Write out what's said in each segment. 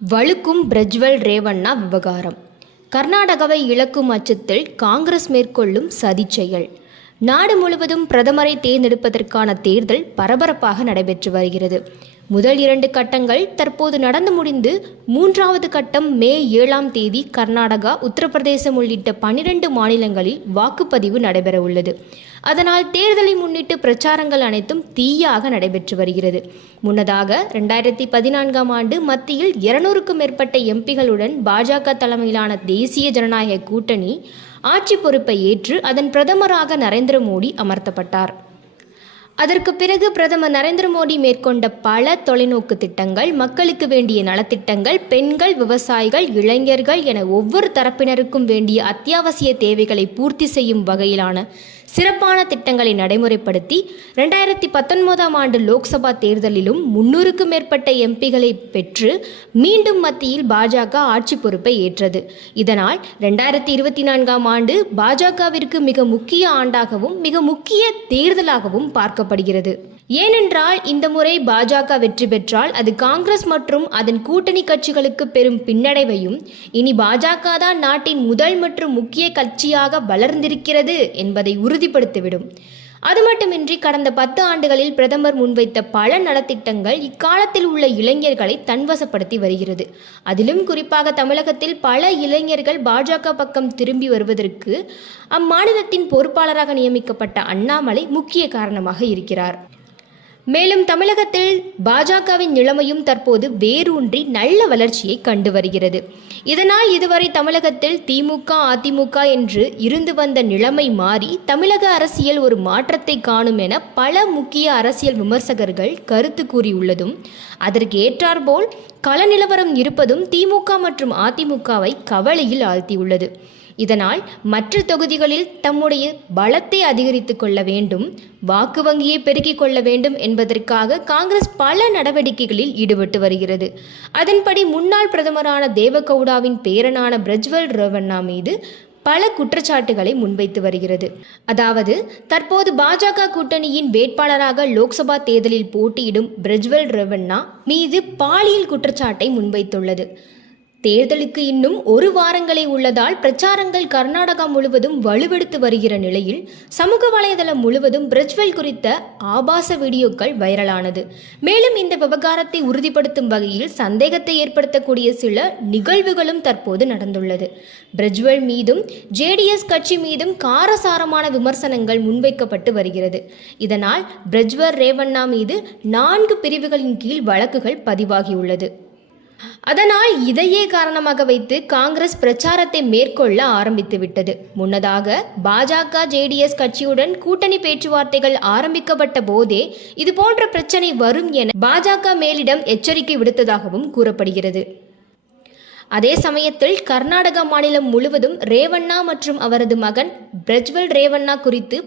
வழுக்கும் பிரஜ்வல் ரேவண்ணா விவகாரம். கர்நாடகாவை இழக்கும் அச்சத்தில் காங்கிரஸ் மேற்கொள்ளும் சதிச் செயல். நாடு முழுவதும் பிரதமரை தேர்ந்தெடுப்பதற்கான தேர்தல் பரபரப்பாக நடைபெற்று வருகிறது. முதல் 2 கட்டங்கள் தற்போது நடந்து முடிந்து 3வது கட்டம் மே 7ஆம் தேதி கர்நாடகா, உத்தரப்பிரதேசம் உள்ளிட்ட 12 மாநிலங்களில் வாக்குப்பதிவு நடைபெற உள்ளது. அதனால் தேர்தலை முன்னிட்டு பிரச்சாரங்கள் அனைத்தும் தீயாக நடைபெற்று வருகிறது. முன்னதாக 2014ஆம் ஆண்டு மத்தியில் 200க்கும் மேற்பட்ட எம்பிகளுடன் பாஜக தலைமையிலான தேசிய ஜனநாயக கூட்டணி ஆட்சி பொறுப்பை ஏற்று அதன் பிரதமராக நரேந்திர மோடி அமர்த்தப்பட்டார். அதற்கு பிறகு பிரதமர் நரேந்திர மோடி மேற்கொண்ட பல தொலைநோக்கு திட்டங்கள், மக்களுக்கு வேண்டிய நலத்திட்டங்கள், பெண்கள், விவசாயிகள், இளைஞர்கள் என ஒவ்வொரு தரப்பினருக்கும் வேண்டிய அத்தியாவசிய தேவைகளை பூர்த்தி செய்யும் வகையிலான சிறப்பான திட்டங்களை நடைமுறைப்படுத்தி 2019ஆம் ஆண்டு லோக்சபா தேர்தலிலும் 300க்கும் மேற்பட்ட எம்பிகளை பெற்று மீண்டும் மத்தியில் பாஜக ஆட்சி பொறுப்பை ஏற்றது. இதனால் 2024ஆம் ஆண்டு பாஜகவிற்கு மிக முக்கிய ஆண்டாகவும் மிக முக்கிய தேர்தலாகவும் பார்க்கப்படுகிறது. ஏனென்றால் இந்த முறை பாஜக வெற்றி பெற்றால் அது காங்கிரஸ் மற்றும் அதன் கூட்டணி கட்சிகளுக்கு பெரும் பின்னடைவையும், இனி பாஜக தான் நாட்டின் முதல் மற்றும் முக்கிய கட்சியாக வளர்ந்திருக்கிறது என்பதை உறுதிப்படுத்திவிடும். அது மட்டுமின்றி கடந்த 10 ஆண்டுகளில் பிரதமர் முன்வைத்த பல நலத்திட்டங்கள் இக்காலத்தில் உள்ள இளைஞர்களை தன்வசப்படுத்தி வருகிறது. அதிலும் குறிப்பாக தமிழகத்தில் பல இளைஞர்கள் பாஜக பக்கம் திரும்பி வருவதற்கு அம்மாநிலத்தின் பொறுப்பாளராக நியமிக்கப்பட்ட அண்ணாமலை முக்கிய காரணமாக இருக்கிறார். மேலும் தமிழகத்தில் பாஜகவின் நிலைமையும் தற்போது வேரூன்றி நல்ல வளர்ச்சியை கண்டு வருகிறது. இதனால் இதுவரை தமிழகத்தில் திமுக, அதிமுக என்று இருந்து வந்த நிலைமை மாறி தமிழக அரசியல் ஒரு மாற்றத்தை காணும் என பல முக்கிய அரசியல் விமர்சகர்கள் கருத்து கூறியுள்ளதும், அதற்கு ஏற்றாற்போல் கள நிலவரம் இருப்பதும் திமுக மற்றும் அதிமுகவை கவலையில் ஆழ்த்தியுள்ளது. இதனால் மற்ற தொகுதிகளில் தம்முடைய பலத்தை அதிகரித்து கொள்ள வேண்டும், வாக்கு வங்கியை பெருக்கிக் கொள்ள வேண்டும் என்பதற்காக காங்கிரஸ் பல நடவடிக்கைகளில் ஈடுபட்டு வருகிறது. அதன்படி முன்னாள் பிரதமரான தேவகவுடாவின் பேரனான பிரஜ்வல் ரேவண்ணா மீது பல குற்றச்சாட்டுகளை முன்வைத்து வருகிறது. அதாவது தற்போது பாஜக கூட்டணியின் வேட்பாளராக லோக்சபா தேர்தலில் போட்டியிடும் பிரஜ்வல் ரேவண்ணா மீது பாலியல் குற்றச்சாட்டை முன்வைத்துள்ளது. தேர்தலுக்கு இன்னும் 1 வாரங்களே உள்ளதால் பிரச்சாரங்கள் கர்நாடகா முழுவதும் வலுவெடுத்து வருகிற நிலையில் சமூக வலைதளம் முழுவதும் பிரஜ்வல் குறித்த ஆபாச வீடியோக்கள் வைரலானது. மேலும் இந்த விவகாரத்தை உறுதிப்படுத்தும் வகையில் சந்தேகத்தை ஏற்படுத்தக்கூடிய சில நிகழ்வுகளும் தற்போது நடந்துள்ளது. பிரஜ்வல் மீதும் ஜேடிஎஸ் கட்சி மீதும் காரசாரமான விமர்சனங்கள் முன்வைக்கப்பட்டு வருகிறது. இதனால் பிரஜ்வல் ரேவண்ணா மீது 4 பிரிவுகளின் கீழ் வழக்குகள் பதிவாகியுள்ளது. அதனால் இதையே காரணமாக வைத்து காங்கிரஸ் பிரச்சாரத்தை மேற்கொள்ள ஆரம்பித்து விட்டது. முன்னதாக பாஜக, ஜேடிஎஸ் கட்சியுடன் கூட்டணி பேச்சுவார்த்தைகள் ஆரம்பிக்கப்பட்ட போதே இதுபோன்ற பிரச்சனை வரும் என பாஜக மேலிடம் எச்சரிக்கை விடுத்ததாகவும் கூறப்படுகிறது. அதே சமயத்தில் கர்நாடகா மாநிலம் முழுவதும் ரேவண்ணா மற்றும் அவரது மகன் பிரஜ்வல் ரேவண்ணா குறித்து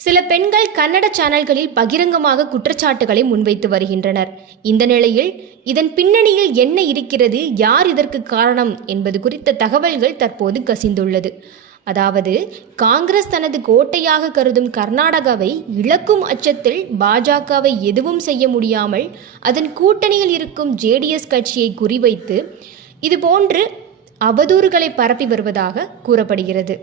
சில பெண்கள் கன்னட சேனல்களில் பகிரங்கமாக குற்றச்சாட்டுகளை முன்வைத்து வருகின்றனர். இந்த நிலையில் இதன் பின்னணியில் என்ன இருக்கிறது, யார் இதற்கு காரணம் என்பது குறித்த தகவல்கள் தற்போது கசிந்துள்ளது. அதாவது காங்கிரஸ் தனது கோட்டையாக கருதும் கர்நாடகாவை இழக்கும் அச்சத்தில் பாஜகவை எதுவும் செய்ய முடியாமல் அதன் கூட்டணியில் இருக்கும் ஜேடிஎஸ் கட்சியை குறிவைத்து இதுபோன்று அவதூறுகளை பரப்பி வருவதாக கூறப்படுகிறது.